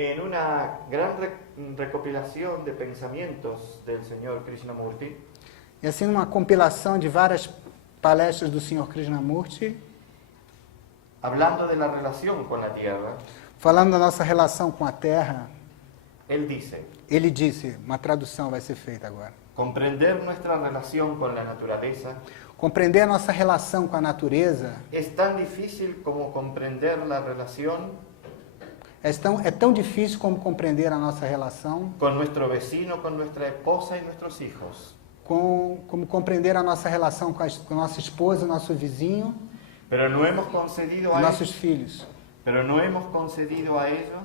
En una gran recopilación de pensamientos del señor Krishnamurti, E assim, numa compilação de várias palestras do Sr. Krishnamurti, hablando de la relación con la tierra, falando da nossa relação com a Terra, él dice, ele disse, uma tradução vai ser feita agora, comprender nuestra relación con la naturaleza compreender a nossa relação com a natureza es tan difícil como comprender la relación é tão difícil como compreender a nossa relação, con nuestro vecino, con nuestra esposa y nuestros hijos. como compreender a nossa relação com a nossa esposa, nosso vizinho Pero no hemos concedido e a nossos ellos, filhos. pero no hemos concedido a ellos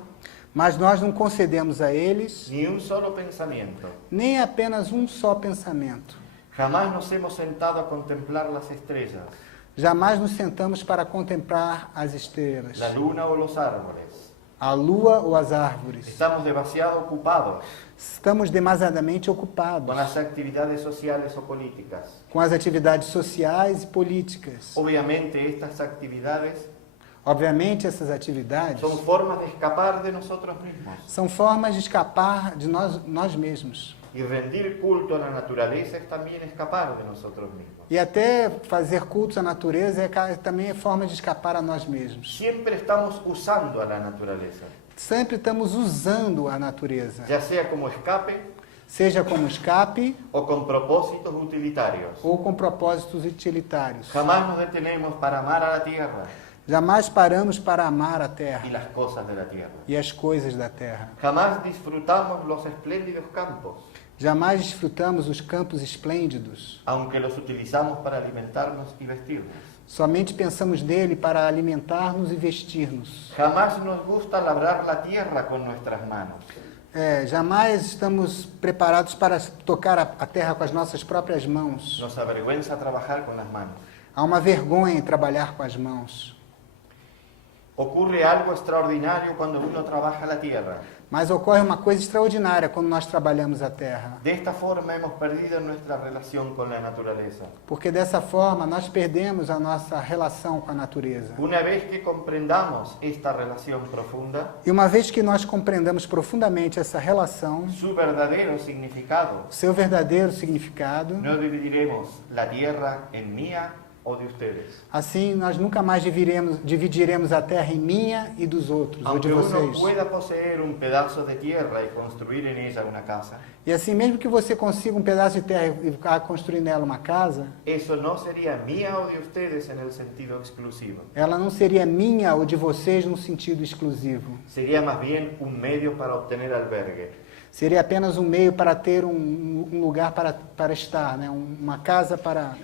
Mas nós não concedemos a eles ni un solo pensamiento. nem apenas um só pensamento. Jamás nos hemos sentado a contemplar las estrellas, Jamais nos sentamos para contemplar as estrelas, la luna o los árboles. a lua ou as árvores. Estamos demasiado ocupados Estamos demasiadamente ocupados con las actividades sociales o políticas. com as atividades sociais e políticas. Obviamente estas actividades Obviamente, essas atividades son formas de escapar de nosotros mismos. são formas de escapar de nós mesmos. Y rendir culto a la naturaleza es también escapar de nosotros mismos. E até fazer culto à natureza também é forma de escapar a nós mesmos. Siempre estamos usando a la naturaleza, Sempre estamos usando a natureza, ya sea como escape seja como escape o con propósitos utilitarios. ou com propósitos utilitários. Jamás nos detenemos para amar a la tierra Jamais paramos para amar a y terra las cosas de la tierra. e as coisas da terra. Jamás disfrutamos los espléndidos campos, Jamais desfrutamos os campos esplêndidos. aunque los utilizamos para alimentarnos y vestirnos. Somente pensamos nele para alimentar-nos e vestir-nos. Jamás nos gusta labrar la tierra con nuestras manos. Jamais estamos preparados para tocar a terra com as nossas próprias mãos. Nos avergüenza trabajar con las manos. Há uma vergonha em trabalhar com as mãos. Ocurre algo extraordinario cuando uno trabaja la tierra. Mas ocorre uma coisa extraordinária quando nós trabalhamos a terra. De esta forma hemos perdido nuestra relación con la naturaleza. Porque dessa forma nós perdemos a nossa relação com a natureza. Una vez que comprendamos esta relación profunda, E uma vez que nós compreendamos profundamente essa relação, su verdadero significado, seu verdadeiro significado, no dividiremos la tierra en mía o de ustedes. assim nós nunca mais dividiremos a terra em minha e dos outros, ou de Aunque uno vocês. pueda poseer un pedazo de tierra y construir en ella una casa, E assim, mesmo que você consiga um pedaço de terra e ficar construindo nela uma casa, eso no sería mía o de ustedes en el sentido exclusivo. ela não seria minha ou de vocês no sentido exclusivo. Sería más bien un medio para obtener albergue. Seria apenas um meio para ter um lugar para estar, né? Uma casa para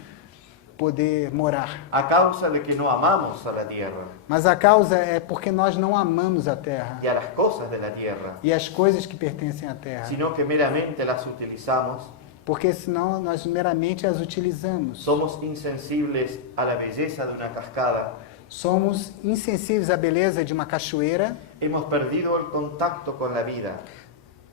poder morar. A causa de que no amamos a la tierra Mas a causa é porque nós não amamos a terra y a las cosas de la tierra, e as coisas que pertencem à terra, sino que meramente las utilizamos, porque senão nós meramente as utilizamos. somos insensibles a la belleza de una cascada, Somos insensíveis à beleza de uma cachoeira, hemos perdido el contacto con la vida.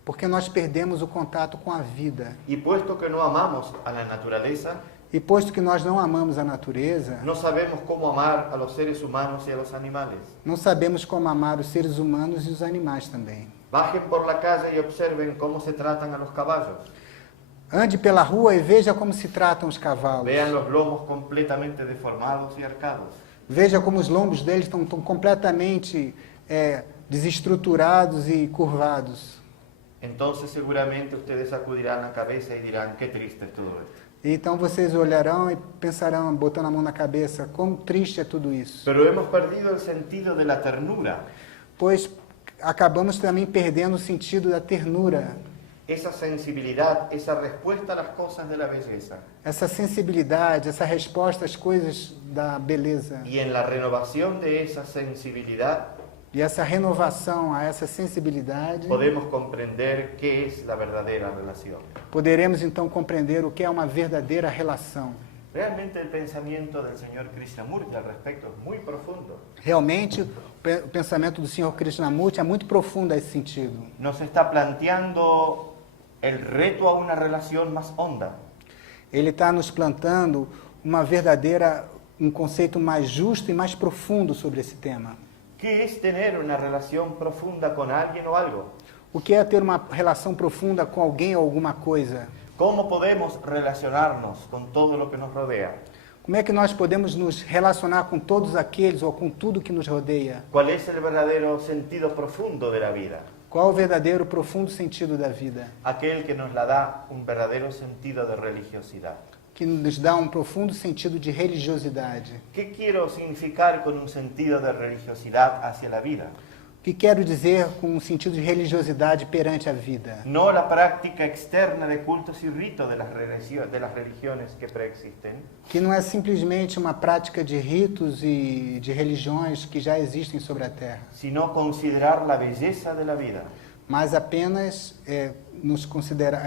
porque nós perdemos o contato com a vida. Y puesto que no amamos a la naturaleza, E posto que nós não amamos a natureza, no sabemos cómo amar a los seres humanos y a los animales. não sabemos como amar os seres humanos e os animais também. Bajen por la calle y observen cómo se tratan a los caballos. Ande pela rua e veja como se tratam os cavalos. Vean los lomos completamente deformados y arcados. Veja como os lombos deles estão completamente desestruturados e curvados. Entonces seguramente ustedes sacudirán la cabeza y dirán, qué triste es todo esto. Então vocês olharão e pensarão, botando a mão na cabeça, como triste é tudo isso. Pero hemos perdido el sentido de la ternura, Pois acabamos também perdendo o sentido da ternura, esa sensibilidad, esa respuesta a las cosas de la belleza. essa sensibilidade, essa resposta às coisas da beleza. Y en la renovación de esa sensibilidad E essa renovação a essa sensibilidade, podemos comprender qué es la verdadera relación. poderemos então compreender o que é uma verdadeira relação. Realmente el pensamiento del señor Krishnamurti al respecto es muy profundo. Realmente, o pensamento do Sr. Krishnamurti é muito profundo a esse sentido. Nos está planteando el reto a una relación más honda. Ele está nos plantando um conceito mais justo e mais profundo sobre esse tema. ¿Qué es tener una relación profunda con alguien o algo? O que é ter uma relação profunda com alguém ou alguma coisa? ¿Cómo podemos relacionarnos con todo lo que nos rodea? Como é que nós podemos nos relacionar com todos aqueles ou com tudo que nos rodeia? ¿Cuál es el verdadero sentido profundo de la vida? Qual o verdadeiro, profundo sentido da vida? Aquel que nos la da un verdadero sentido de religiosidad. Que nos dá um profundo sentido de religiosidade. ¿Qué quiero significar con un sentido de religiosidad hacia la vida? O que quero dizer com um sentido de religiosidade perante a vida? No la práctica externa de cultos y ritos de las religiones que preexisten, Que não é simplesmente uma prática de ritos e de religiões que já existem sobre a Terra, sino considerar la belleza de la vida. mas apenas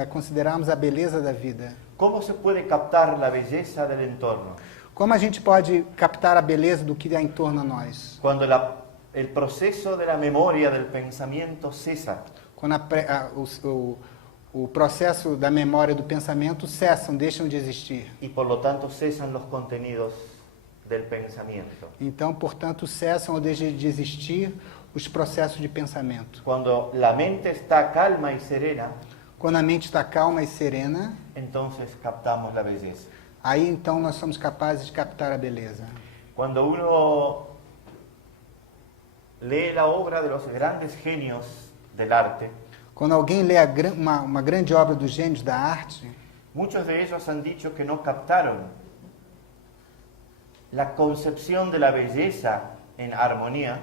considerarmos a beleza da vida. ¿Cómo se puede captar la belleza del entorno? Como a gente pode captar a beleza do que há em torno a nós? Cuando el proceso de la memoria del pensamiento cesa, Quando o processo da memória e do pensamento cessam, deixam de existir. y por lo tanto cesan los contenidos del pensamiento. Então, portanto, cessam ou deixam de existir os processos de pensamento. Cuando la mente está calma y serena, Quando a mente está calma e serena, entonces captamos la belleza. aí então nós somos capazes de captar a beleza. Cuando uno lee la obra de los grandes genios del arte, Quando alguém lê uma grande obra dos gênios da arte, muchos de ellos han dicho que no captaron la concepción de la belleza en armonía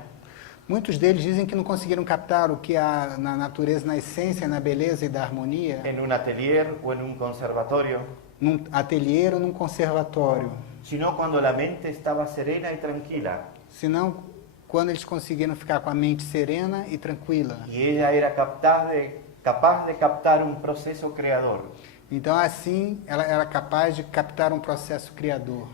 muitos deles dizem que não conseguiram captar o que há na natureza, na essência, na beleza e da harmonia, en un atelier o en un conservatorio, num ateliê ou num conservatório, sino cuando la mente estaba serena y tranquila senão quando eles conseguiram ficar com a mente serena e tranquila. y ella era capaz de captar un proceso creador. Então, assim, ela era capaz de captar um processo criador.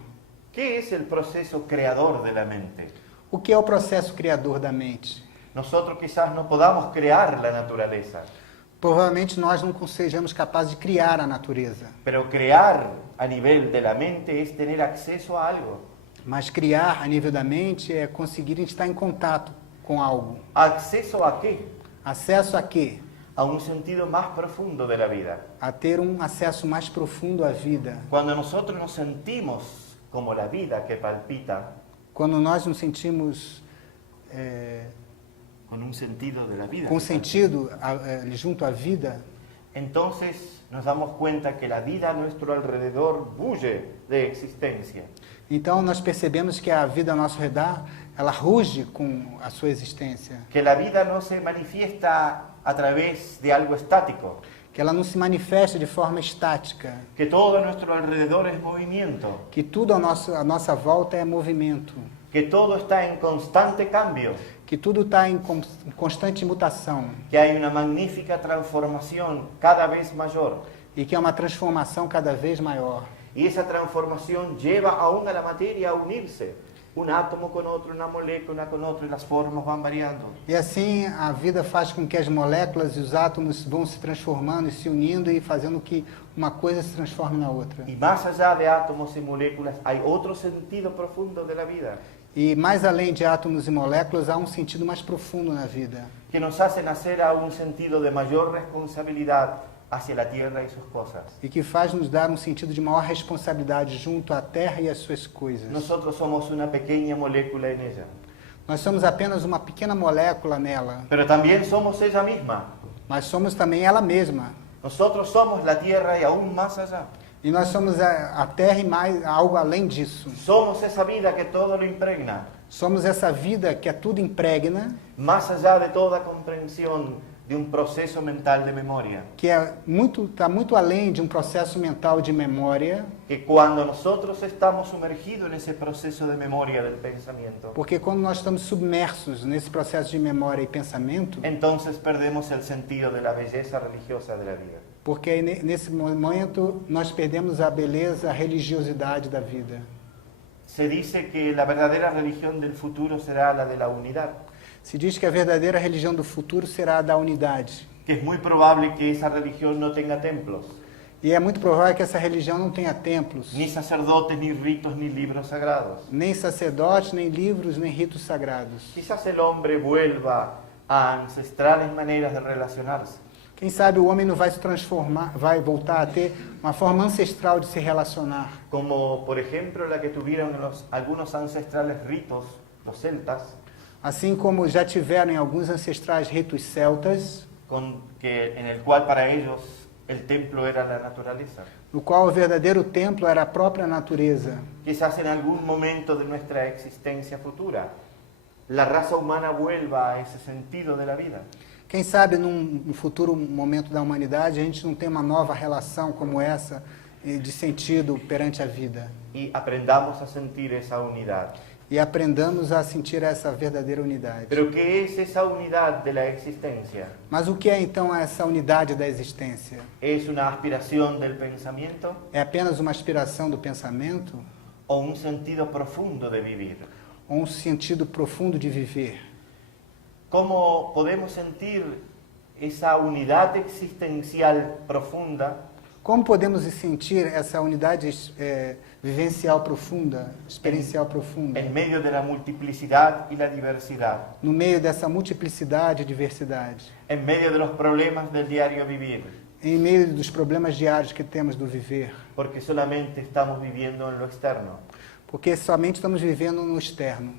¿Qué es el proceso creador de la mente? O que é o processo criador da mente? Nosotros quizás no podamos crear la naturaleza, Provavelmente nós não sejamos capazes de criar a natureza, pero crear a nivel de la mente es tener acceso a algo. mas criar a nível da mente é conseguir estar em contato com algo. ¿Acceso a qué? Acesso a quê? A un sentido más profundo de la vida. A ter um acesso mais profundo à vida. Cuando nosotros nos sentimos como la vida que palpita, Quando nós nos sentimos con un sentido de la vida, com que sentido junto à vida, entonces nos damos cuenta que la vida a nuestro alrededor bulle de existencia. então nós percebemos que a vida ao nosso redor, ela ruge com a sua existência. Que la vida no se manifiesta a través de algo estático. Que ela não se manifesta de forma estática. Que todo a nuestro alrededor es movimiento. Que tudo à nossa volta é movimento. Que todo está en constante cambio. Que tudo está em constante mutação. Que hay una magnífica transformación cada vez mayor. E que é uma transformação cada vez maior. Y esa transformación lleva aún a la materia a unirse. Un átomo con otro, una molécula con otro, y las formas van variando. E assim a vida faz com que as moléculas e os átomos vão se transformando e se unindo e fazendo que uma coisa se transforme na outra. Y más allá de átomos y moléculas hay otro sentido profundo de la vida. E mais além de átomos e moléculas, há um sentido mais profundo na vida. Que nos hace nacer a un sentido de mayor responsabilidad hacia la tierra y sus cosas. E que faz nos dar um sentido de maior responsabilidade junto à Terra e às suas coisas. Nosotros somos una pequeña molécula en ella. Nós somos apenas uma pequena molécula nela, Pero también somos ella misma. mas somos também ela mesma. Nosotros somos la tierra y aún más allá. E nós somos a Terra e mais algo além disso. Somos esa vida que todo lo impregna. Somos essa vida que tudo impregna, Más allá de toda comprensión de un proceso mental de memoria. que está muito além de um processo mental de memória, Que cuando nosotros estamos sumergidos en ese proceso de memoria del pensamiento, porque quando nós estamos submersos nesse processo de memória e pensamento, entonces perdemos el sentido de la belleza religiosa de la vida. porque nesse momento nós perdemos a beleza, a religiosidade da vida. Se dice que la verdadera religión del futuro será la de la unidad, Se diz que a verdadeira religião do futuro será a da unidade. que es muy probable que esa religión no tenga templos, E é muito provável que essa religião não tenha templos, ni sacerdotes, ni ritos, ni libros sagrados. nem sacerdotes, nem livros, nem ritos sagrados. Quizás el hombre vuelva a ancestrales maneras de relacionarse, Quem sabe o homem não vai se transformar, vai voltar a ter uma forma ancestral de se relacionar, como por ejemplo la que tuvieron algunos ancestrales ritos, los celtas, assim como já tiveram em alguns ancestrais ritos celtas, en el cual para ellos el templo era la naturaleza. no qual o verdadeiro templo era a própria natureza. Quizás en algún momento de nuestra existencia futura, la raza humana vuelva a ese sentido de la vida. Quem sabe num futuro momento da humanidade a gente não tem uma nova relação como essa de sentido perante a vida. Y aprendamos a sentir esa unidad. E aprendamos a sentir essa verdadeira unidade. Pero ¿qué es esa unidad de la existencia? Mas o que é então essa unidade da existência? ¿Es una aspiración del pensamiento É apenas uma aspiração do pensamento o un sentido profundo de vivir? ou um sentido profundo de viver? ¿Cómo podemos sentir esa unidad existencial profunda Como podemos sentir essa unidade vivencial profunda, experiencial profunda, en medio de la multiplicidad y la diversidad, no meio dessa multiplicidade e diversidade, en medio de los problemas del diario vivir? em meio dos problemas diários que temos do viver? Porque solamente estamos viviendo en lo externo. Porque somente estamos vivendo no externo.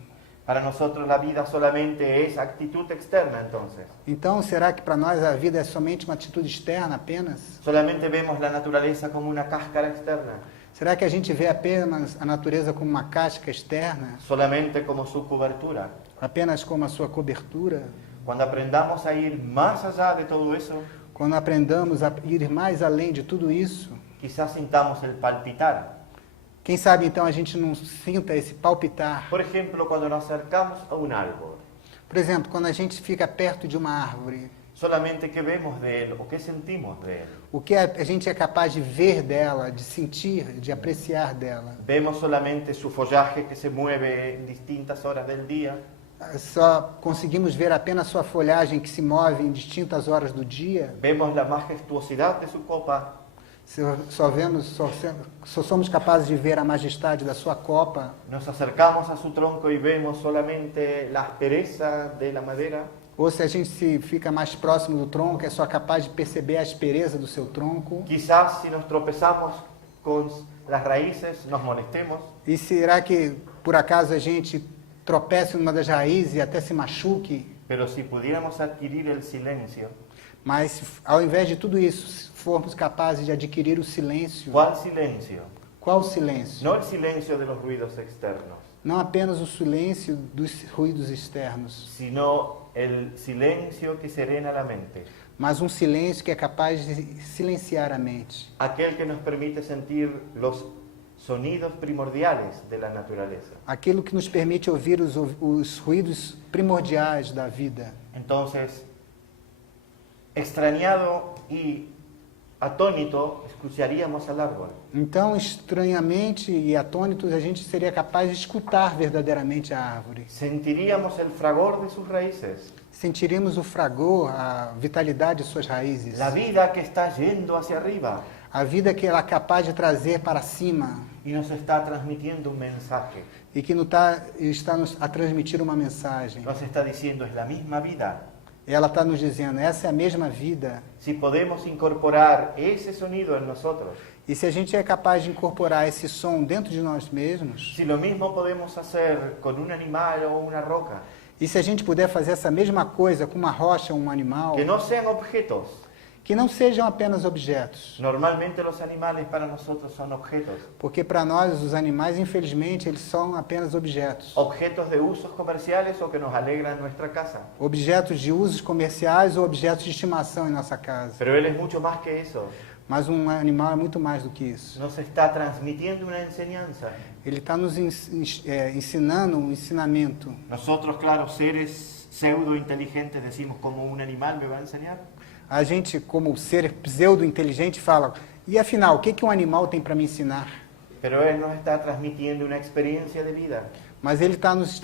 Para nosotros la vida solamente es actitud externa, entonces. Então, será que para nós a vida é somente uma atitude externa apenas? Solamente vemos la naturaleza como una cáscara externa, Será que a gente vê apenas a natureza como uma casca externa, solamente como su cobertura. apenas como a sua cobertura? Cuando aprendamos a ir más allá de todo eso, Quando aprendamos a ir mais além de tudo isso, quizás sintamos el palpitar. quem sabe então a gente não sinta esse palpitar? Por ejemplo, cuando nos acercamos a un árbol, Por exemplo, quando a gente fica perto de uma árvore, solamente qué vemos de él o qué sentimos de él. o que a gente é capaz de ver dela, de sentir, de apreciar dela? Vemos solamente su follaje que se mueve en distintas horas del día. Só conseguimos ver apenas sua folhagem que se move em distintas horas do dia? Vemos la majestuosidad de su copa. Só somos capazes de ver a majestade da sua copa? Nos acercamos a su tronco y vemos solamente la aspereza de la madera. Ou se a gente se fica mais próximo do tronco, é só capaz de perceber a aspereza do seu tronco? Quizás si nos tropezamos con las raíces nos molestemos, E será que por acaso a gente tropece numa das raízes e até se machuque? pero si pudiéramos adquirir el silencio, Mas ao invés de tudo isso, se formos capazes de adquirir o silêncio, ¿cuál silencio? qual o silêncio? No el silencio de los ruidos externos, Não apenas o silêncio dos ruídos externos, sino el silencio que serena la mente, mas um silêncio que é capaz de silenciar a mente. aquel que nos permite sentir los sonidos primordiales de la naturaleza. Aquilo que nos permite ouvir os ruídos primordiais da vida. Entonces, extrañado y atónito, escucharíamos al árbol. Então, estranhamente e atônitos, a gente seria capaz de escutar verdadeiramente a árvore. Sentiríamos el fragor de sus raíces, Sentiríamos o fragor, a vitalidade de suas raízes. la vida que está yendo hacia arriba A vida que ela é capaz de trazer para cima y nos está transmitiendo un mensaje. e que está nos a transmitir uma mensagem. Nos está diciendo, es la misma vida. Ela está nos dizendo, essa é a mesma vida. Si podemos incorporar ese sonido en nosotros, E se a gente é capaz de incorporar esse som dentro de nós mesmos, si lo mismo podemos hacer con un animal o una roca, e se a gente puder fazer essa mesma coisa com uma rocha ou um animal, que no sean objetos. que não sejam apenas objetos. Normalmente los animales para nosotros son objetos. Porque para nós, os animais, infelizmente, eles são apenas objetos. Objetos de usos comerciales o que nos alegran nuestra casa. Objetos de usos comerciais ou objetos de estimação em nossa casa. Pero él es mucho más que eso. Mas um animal é muito mais do que isso. Nos está transmitiendo una enseñanza. Ele está nos ensinando um ensinamento. Nosotros, claro, seres pseudo-inteligentes, decimos, ¿cómo un animal me va a enseñar? A gente, como ser pseudo-inteligente, fala, e afinal, o que um animal tem para me ensinar? Pero él nos está transmitiendo una experiencia de vida. Mas ele está nos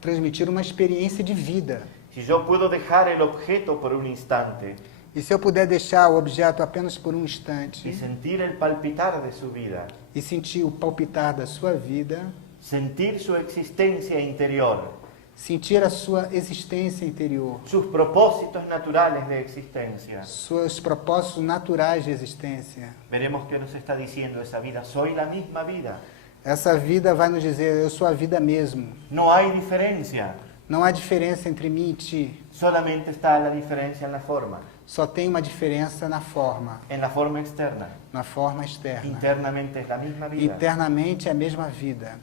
transmitindo uma experiência de vida. Si yo puedo dejar el objeto por un instante, E se eu puder deixar o objeto apenas por um y instante sentir el palpitar de su vida, e sentir o palpitar da sua vida, sentir su existencia interior, sentir a sua existência interior, sus propósitos naturales de existencia, seus propósitos naturais de existência. veremos que nos está diciendo esa vida, soy la misma vida. Essa vida vai nos dizer, eu sou a vida mesmo. No hay diferencia, Não há diferença entre mim e ti. solamente está la diferencia en la forma Só tem uma diferença na forma externa. externa. Internamente es la misma vida. Internamente é a mesma vida.